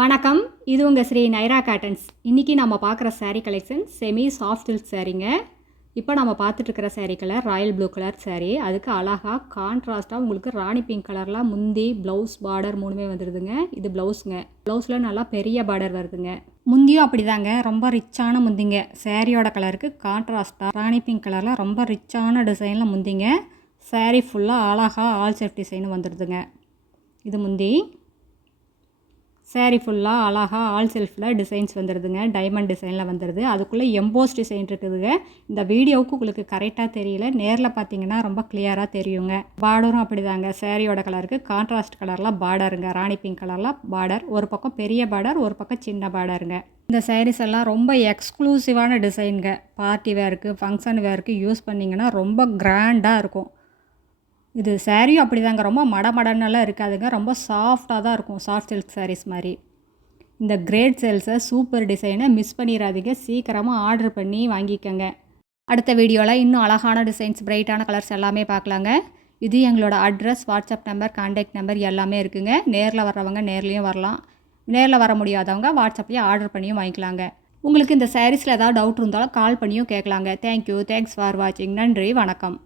வணக்கம், இது உங்கள் ஸ்ரீ நைரா காட்டன்ஸ். இன்றைக்கி நம்ம பார்க்குற sari collection semi soft silk சாரீங்க. இப்போ நம்ம பார்த்துட்ருக்கிற sari colour royal blue colour sari. அதுக்கு அழகாக கான்ட்ராஸ்ட்டாக உங்களுக்கு ராணி பிங்க் கலரில் முந்தி ப்ளவுஸ் பார்டர் மூணுமே வந்துடுதுங்க. இது ப்ளவுஸுங்க. ப்ளவுஸில் நல்லா பெரிய பார்டர் வருதுங்க. முந்தியும் அப்படி தாங்க, ரொம்ப ரிச்சான முந்திங்க. சாரியோட கலருக்கு கான்ட்ராஸ்ட்டாக ராணி பிங்க் கலரில் ரொம்ப ரிச்சான டிசைனில் முந்திங்க. சாரீ ஃபுல்லாக அழகாக ஆல் செஃப் டிசைன் வந்துடுதுங்க. இது முந்தி. சாரீ ஃபுல்லாக அழகாக ஆல் செல்ஃபில் டிசைன்ஸ் வந்துடுதுங்க. டைமண்ட் டிசைனில் வந்துடுது. அதுக்குள்ளே எம்போஸ் டிசைன் இருக்குதுங்க. இந்த வீடியோவுக்கு உங்களுக்கு கரெக்டாக தெரியல, நேரில் பார்த்தீங்கன்னா ரொம்ப கிளியராக தெரியுங்க. பார்டரும் அப்படி தாங்க, சாரியோட கலருக்கு கான்ட்ராஸ்ட் கலரில் பார்டருங்க. ராணி பிங்க் கலரில் பார்டர், ஒரு பக்கம் பெரிய பார்டர், ஒரு பக்கம் சின்ன பார்டருங்க. இந்த சாரீஸ் எல்லாம் ரொம்ப எக்ஸ்க்ளூசிவான டிசைனுங்க. பார்ட்டி வேருக்கு, ஃபங்க்ஷன் வேருக்கு யூஸ் பண்ணிங்கன்னா ரொம்ப கிராண்டாக இருக்கும். இது சாரியும் அப்படி தாங்க, ரொம்ப மடமடன்னெல்லாம் இருக்காதுங்க. ரொம்ப சாஃப்டாக தான் இருக்கும், சாஃப்ட் சில்க் சாரீஸ் மாதிரி. இந்த கிரேட் சேல்ஸை சூப்பர் டிசைனை மிஸ் பண்ணிடாதீங்க. சீக்கிரமாக ஆர்டர் பண்ணி வாங்கிக்கோங்க. அடுத்த வீடியோவில் இன்னும் அழகான டிசைன்ஸ், பிரைட்டான கலர்ஸ் எல்லாமே பார்க்கலாங்க. இது எங்களோட address, WhatsApp number, contact number எல்லாமே இருக்குங்க. நேரில் வர்றவங்க நேர்லேயும் வரலாம், நேரில் வர முடியாதவங்க வாட்ஸ்அப்லேயே ஆர்டர் பண்ணியும் வாங்கிக்கலாங்க. உங்களுக்கு இந்த சாரீஸில் ஏதாவது டவுட் இருந்தாலும் கால் பண்ணியும் கேட்கலாங்க. தேங்க்யூ, தேங்க்ஸ் ஃபார் வாட்சிங். நன்றி, வணக்கம்.